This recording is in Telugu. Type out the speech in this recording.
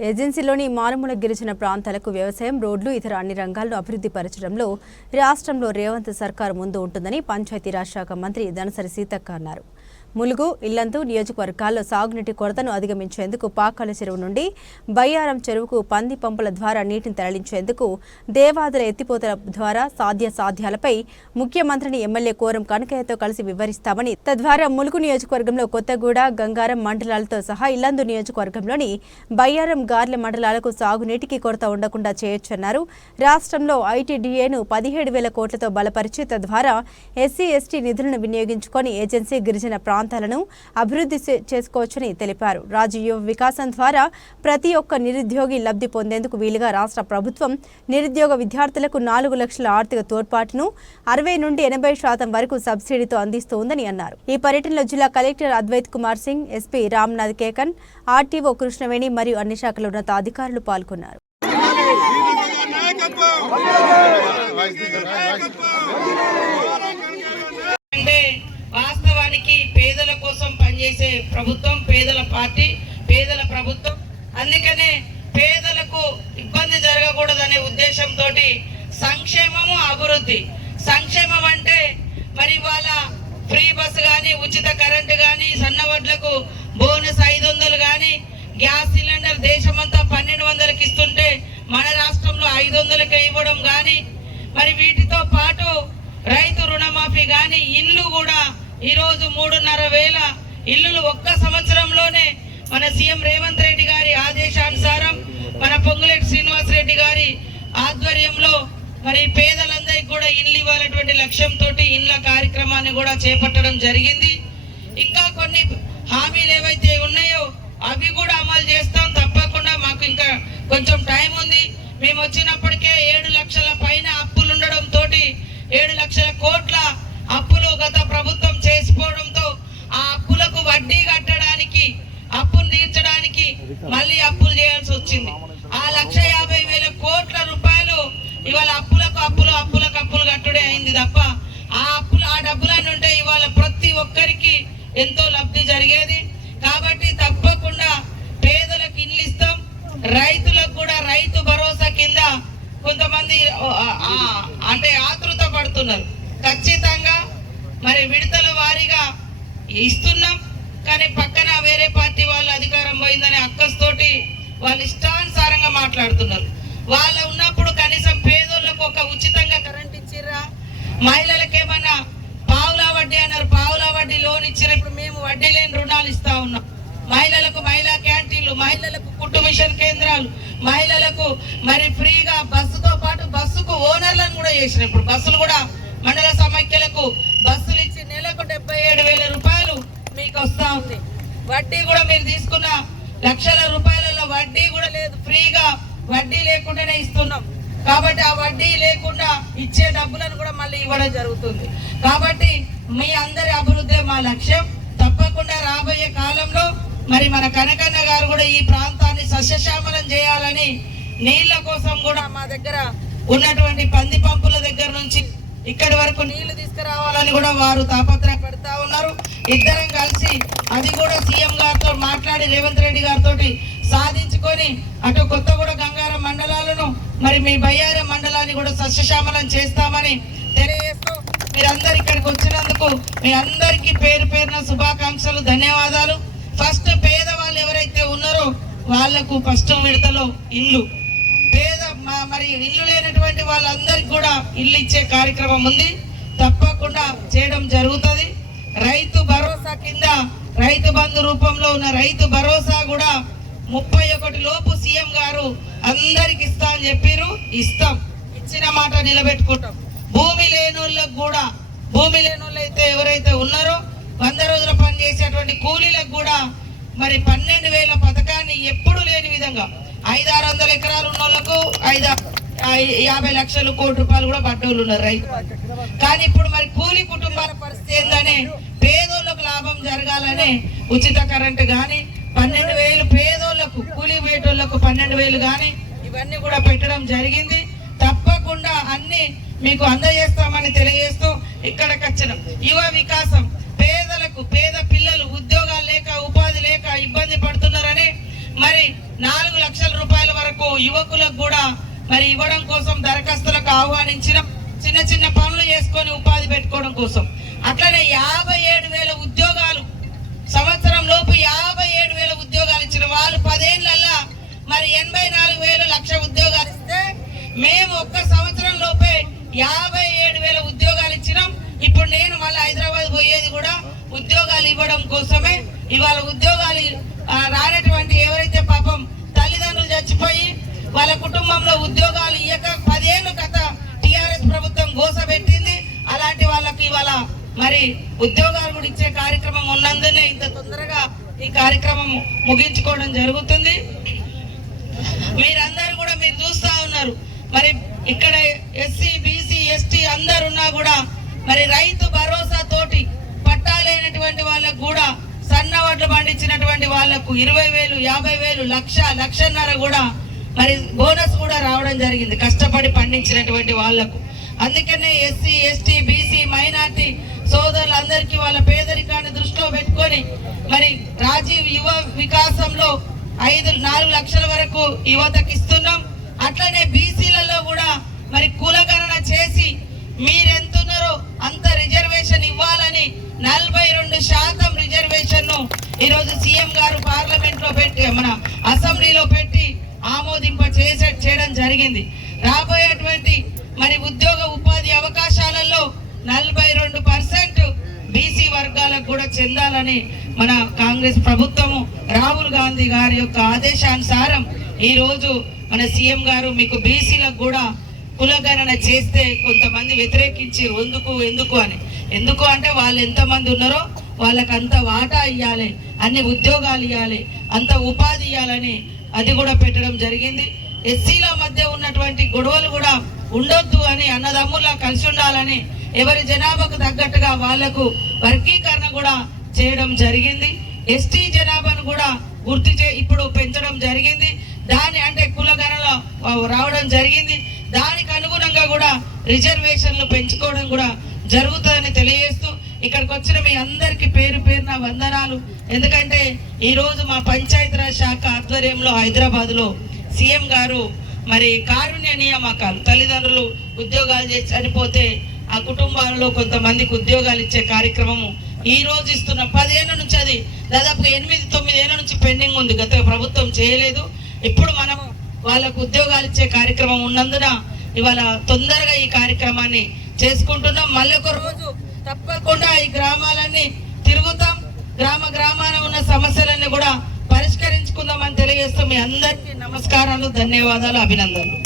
ఏజెన్సీలోని మారుమూల గిరిజన ప్రాంతాలకు వ్యవసాయం రోడ్లు ఇతర అన్ని రంగాలను అభివృద్ధి పరచడంలో రాష్ట్రంలో రేవంత్ సర్కారు ముందు ఉంటుందని పంచాయతీరాజ్ శాఖ మంత్రి దనసరి సీతక్క అన్నారు. ములుగు ఇల్లంతు నియోజకవర్గాల్లో సాగునీటి కొరతను అధిగమించేందుకు పాకాల చెరువు నుండి బయ్యారం చెరువుకు పంది పంపుల ద్వారా నీటిని తరలించేందుకు దేవాదుల ఎత్తిపోతల ద్వారా సాధ్య సాధ్యాలపై ముఖ్యమంత్రిని ఎమ్మెల్యే కోరం కనకయ్యతో కలిసి వివరిస్తామని తద్వారా ములుగు నియోజకవర్గంలో కొత్తగూడ గంగారం మండలాలతో సహా ఇల్లందు నియోజకవర్గంలోని బయ్యారం గార్ల మండలాలకు సాగునీటికి కొరత ఉండకుండా చేయొచ్చన్నారు. రాష్ట్రంలో ఐటీడీఏను పదిహేడు వేల కోట్లతో బలపరిచి తద్వారా ఎస్సీ ఎస్టీ నిధులను వినియోగించుకొని ఏజెన్సీ గిరిజన ప్రాంతం ప్రాంతాలను అభివృద్ధి చేసుకోవచ్చని తెలిపారు. రాజీవ్ వికాసం ద్వారా ప్రతి ఒక్క నిరుద్యోగి లబ్ధి పొందేందుకు వీలుగా రాష్ట్ర ప్రభుత్వం నిరుద్యోగ విద్యార్థులకు నాలుగు లక్షల ఆర్థిక తోడ్పాటును అరవై నుండి ఎనభై శాతం వరకు సబ్సిడీతో అందిస్తూ ఉందని అన్నారు. ఈ పర్యటనలో జిల్లా collector Advait Kumar Singh SP Ramnath Kekan RTO Krishnaveni మరియు అన్ని శాఖల ఉన్నతాధికారులు పాల్గొన్నారు. నాయకత్వం వాస్తవానికి పేదల చేసే ప్రభుత్వం పేదల పార్టీ పేదల ప్రభుత్వం. అందుకనే పేదలకు ఇబ్బంది జరగకూడదనే ఉద్దేశంతో సంక్షేమము అభివృద్ధి. సంక్షేమం అంటే మరి వాళ్ళ ఫ్రీ బస్సు కానీ ఉచిత కరెంటు కానీ సన్నవడ్లకు బోనస్ ఐదు వందలు కానీ గ్యాస్ సిలిండర్ దేశమంతా పన్నెండు వందలకి ఇస్తుంటే మన రాష్ట్రంలో ఐదు వందలకి ఇవ్వడం కానీ మరి వీటితో పాటు రైతు రుణమాఫీ కానీ ఇల్లు కూడా ఈరోజు మూడున్నర వేల ఇల్లులు ఒక్క సంవత్సరంలోనే మన సీఎం రేవంత్ రెడ్డి గారి ఆదేశానుసారం మన పొంగులేటి శ్రీనివాస్ రెడ్డి గారి ఆధ్వర్యంలో మరి పేదలందరికీ కూడా ఇల్లు ఇవ్వాలటువంటి లక్ష్యంతో ఇండ్ల కార్యక్రమాన్ని కూడా చేపట్టడం జరిగింది. ఇంకా కొన్ని హామీలు ఏవైతే ఉన్నాయో అవి కూడా అమలు చేస్తాం. తప్పకుండా మాకు ఇంకా కొంచెం టైం ఉంది. మేము వచ్చినప్పటికే ఏడు లక్షల మళ్ళీ అప్పులు చేయాల్సి వచ్చింది. ఆ లక్ష యాభై వేల కోట్ల రూపాయలు ఇవాళ అప్పులకు అప్పులు అప్పులకు అప్పులు కట్టుడే అయింది తప్ప ఆ అప్పులు ఆ డబ్బులన్నీ ఉంటే ఇవాళ ప్రతి ఒక్కరికి ఎంతో లబ్ధి జరిగేది. కాబట్టి తప్పకుండా పేదలకు ఇల్లు ఇస్తాం. రైతులకు కూడా రైతు భరోసా కింద కొంతమంది అంటే ఆతృత పడుతున్నారు. ఖచ్చితంగా మరి విడతల వారీగా ఇస్తున్నాం. కానీ పక్కన వేరే పార్టీ వాళ్ళు ఇష్టానుసారంగా మాట్లాడుతున్నారు. వాళ్ళ ఉన్నప్పుడు కనీసం పేదోళ్ళకు ఒక ఉచితంగా కరెంట్ ఇచ్చిర్రా? మహిళలకు ఏమన్నా పావులా వడ్డీ అన్నారు. పావులా వడ్డీ లోన్ ఇచ్చిర్రు? ఇప్పుడు మేము వడ్డీ లేని రుణాలు ఇస్తా ఉన్నాం. మహిళలకు మహిళా క్యాంటీన్లు మహిళలకు కుట్టు మిషన్ కేంద్రాలు మహిళలకు మరి ఫ్రీగా బస్సుతో పాటు బస్సుకు ఓనర్లను కూడా చేసిన. ఇప్పుడు బస్సులు కూడా మండల సమైక్యలకు బస్సులు ఇచ్చి నెలకు డెబ్బై ఏడు వేల రూపాయలు మీకు వస్తా ఉంది. వడ్డీ కూడా మీరు తీసుకున్న లక్షల రూపాయలలో వడ్డీ కూడా లేదు ఫ్రీగా వడ్డీ లేకుండానే ఇస్తున్నాం. కాబట్టి ఆ వడ్డీ లేకుండా ఇచ్చే డబ్బులను కూడా మళ్ళీ ఇవ్వడం జరుగుతుంది. కాబట్టి మీ అందరి అభివృద్ధి మా లక్ష్యం. తప్పకుండా రాబోయే కాలంలో మరి మన కనకన్న గారు కూడా ఈ ప్రాంతాన్ని సస్యశ్యామలం చేయాలని నీళ్ళ కోసం కూడా మా దగ్గర ఉన్నటువంటి పంది పంపుల దగ్గర నుంచి ఇక్కడి వరకు నీళ్ళు తీసుకురావాలని కూడా వారు తాపత్రయపడతా ఉన్నారు. ఇద్దరం కలిసి అది కూడా సీఎం గారితో మాట్లాడి రేవంత్ రెడ్డి గారితో తీసుకొని అటు కొత్తగూడ గంగారం మండలాలను మరి మీ బయ్యార మండలాన్ని కూడా సస్యశ్యామలం చేస్తామని తెలియజేస్తూ మీరందరు ఇక్కడికి వచ్చినందుకు మీ అందరికీ పేరు పేరున శుభాకాంక్షలు ధన్యవాదాలు. ఫస్ట్ పేదవాళ్ళు ఎవరైతే ఉన్నారో వాళ్ళకు ఫస్ట్ విడతలో ఇల్లు. పేద మరి ఇల్లు లేనటువంటి వాళ్ళందరికీ కూడా ఇల్లు ఇచ్చే కార్యక్రమం ఉంది. తప్పకుండా చేయడం జరుగుతుంది. రైతు భరోసా కింద రైతు బంధు రూపంలో ఉన్న రైతు భరోసా కూడా ముప్పై ఒకటి లోపు సీఎం గారు అందరికి ఇస్తా అని చెప్పారు ఇస్తాం. ఇచ్చిన మాట నిలబెట్టుకుంటాం. భూమి లేని కూడా భూమి లేని అయితే ఎవరైతే ఉన్నారో వంద రోజుల పని చేసేటువంటి కూలీలకు కూడా మరి పన్నెండు వేల పథకాన్ని ఎప్పుడు లేని విధంగా ఐదు ఆరు వందల ఎకరాలు ఉన్న వాళ్ళకు ఐదు యాభై లక్షలు కోటి రూపాయలు కూడా పడ్డోళ్ళు ఉన్నారు రైతు. కానీ ఇప్పుడు మరి కూలి కుటుంబాల పరిస్థితి ఏందనే పేదోళ్ళకు లాభం జరగాలనే ఉచిత కరెంటు కానీ పన్నెండు వేలు పేదోళ్ళకు కూలి వేటోళ్ళకు పన్నెండు వేలు కానీ ఇవన్నీ కూడా పెట్టడం జరిగింది. తప్పకుండా అన్ని మీకు అందజేస్తామని తెలియజేస్తూ ఇక్కడికి వచ్చిన యువ వికాసం పేదలకు పేద పిల్లలు ఉద్యోగాలు లేక ఉపాధి లేక ఇబ్బంది పడుతున్నారని మరి నాలుగు లక్షల రూపాయల వరకు యువకులకు కూడా మరి ఇవ్వడం కోసం దరఖాస్తులకు ఆహ్వానించిన చిన్న చిన్న పనులు చేసుకొని ఉపాధి పెట్టుకోవడం కోసం. అట్లనే యాభై ఏడు వేల ఉద్యోగాలు వాళ్ళు పదేళ్ళల్లా మరి ఎనభై నాలుగు వేలు లక్ష ఉద్యోగాలు ఇస్తే మేము ఒక్క సంవత్సరం లోపే యాభై ఏడు వేల ఉద్యోగాలు ఇచ్చినాం. ఇప్పుడు నేను మళ్ళీ హైదరాబాద్ పోయేది కూడా ఉద్యోగాలు ఇవ్వడం కోసమే. ఇవాళ ఉద్యోగాలు రానటువంటి ఎవరైతే పాపం తల్లిదండ్రులు చచ్చిపోయి వాళ్ళ కుటుంబంలో ఉద్యోగాలు ఇయ్యక పదేళ్ళు కథ టిఆర్ఎస్ ప్రభుత్వం గోస పెట్టింది. అలాంటి వాళ్ళకి ఇవాళ మరి ఉద్యోగాలు కూడా ఇచ్చే కార్యక్రమం ఉన్నందునే ఇంత తొందరగా ఈ కార్యక్రమం ముగించుకోవడం జరుగుతుంది. మీరందరూ కూడా మీరు చూస్తా ఉన్నారు. మరి ఇక్కడ ఎస్సీ బీసీ ఎస్టీ అందరున్నా కూడా మరి రైతు భరోసా తోటి పట్టాలైనటువంటి వాళ్ళకు కూడా సన్న వడ్లు పండించినటువంటి వాళ్ళకు ఇరవై వేలు యాభై వేలు లక్ష లక్షన్నర కూడా మరి బోనస్ కూడా రావడం జరిగింది. కష్టపడి పండించినటువంటి వాళ్ళకు. అందుకనే ఎస్సీ ఎస్టీ బీసీ మైనార్టీ సోదరులందరికీ వాళ్ళ పేదరికాన్ని దృష్టిలో పెట్టుకొని మరి రాజీవ్ యువ వికాసంలో ఐదు నాలుగు లక్షల వరకు యువతకి ఇస్తున్నాం. అట్లనే బీసీలలో కూడా మరి కులగణన చేసి మీరెంతున్నారో అంత రిజర్వేషన్ ఇవ్వాలని నలభై రెండు శాతం రిజర్వేషన్ను ఈరోజు సీఎం గారు పార్లమెంట్లో పెట్టి మన అసెంబ్లీలో పెట్టి ఆమోదింప చేసే చేయడం జరిగింది. రాబోయేటువంటి మరి ఉద్యోగ ఉపాధి అవకాశాలలో నలభై రెండు పర్సెంట్ బీసీ వర్గాలకు కూడా చెందాలని మన కాంగ్రెస్ ప్రభుత్వము రాహుల్ గాంధీ గారి యొక్క ఆదేశానుసారం ఈరోజు మన సీఎం గారు మీకు బీసీలకు కూడా కులగణన చేస్తే కొంతమంది వ్యతిరేకించి ఎందుకు ఎందుకు అని. ఎందుకు అంటే వాళ్ళు ఎంతమంది ఉన్నారో వాళ్ళకి అంత వాటా ఇవ్వాలి అన్ని ఉద్యోగాలు ఇవ్వాలి అంత ఉపాధి ఇవ్వాలని అది కూడా పెట్టడం జరిగింది. ఎస్సీల మధ్య ఉన్నటువంటి గొడవలు కూడా ఉండొద్దు అని అన్నదమ్ములా కలిసి ఉండాలని ఎవరి జనాభాకు తగ్గట్టుగా వాళ్ళకు వర్గీకరణ కూడా చేయడం జరిగింది. ఎస్టీ జనాభాను కూడా గుర్తు చే ఇప్పుడు పెంచడం జరిగింది. దాని అంటే కులగణలో రావడం జరిగింది. దానికి అనుగుణంగా కూడా రిజర్వేషన్లు పెంచుకోవడం కూడా జరుగుతుందని తెలియజేస్తూ ఇక్కడికి వచ్చిన మీ అందరికీ పేరు పేరున వందనాలు. ఎందుకంటే ఈరోజు మా పంచాయతీరాజ్ శాఖ ఆధ్వర్యంలో హైదరాబాద్లో సీఎం గారు మరి కారుణ్య నియామకాలు తల్లిదండ్రులు ఉద్యోగాలు చేసి చనిపోతే ఆ కుటుంబాలలో కొంతమందికి ఉద్యోగాలు ఇచ్చే కార్యక్రమము ఈ రోజు ఇస్తున్న పదేళ్ళ నుంచి అది దాదాపు ఎనిమిది తొమ్మిది ఏళ్ళ నుంచి పెండింగ్ ఉంది. గత ప్రభుత్వం చేయలేదు. ఇప్పుడు మనం వాళ్ళకు ఉద్యోగాలు ఇచ్చే కార్యక్రమం ఉన్నందున ఇవాళ తొందరగా ఈ కార్యక్రమాన్ని చేసుకుంటున్నాం. మళ్ళీ ఒక రోజు తప్పకుండా ఈ గ్రామాలన్నీ తిరుగుతాం. గ్రామ గ్రామాన ఉన్న సమస్యలన్నీ కూడా పరిష్కరించుకుందామని తెలియజేస్తూ మీ అందరికీ నమస్కారాలు ధన్యవాదాలు అభినందనలు.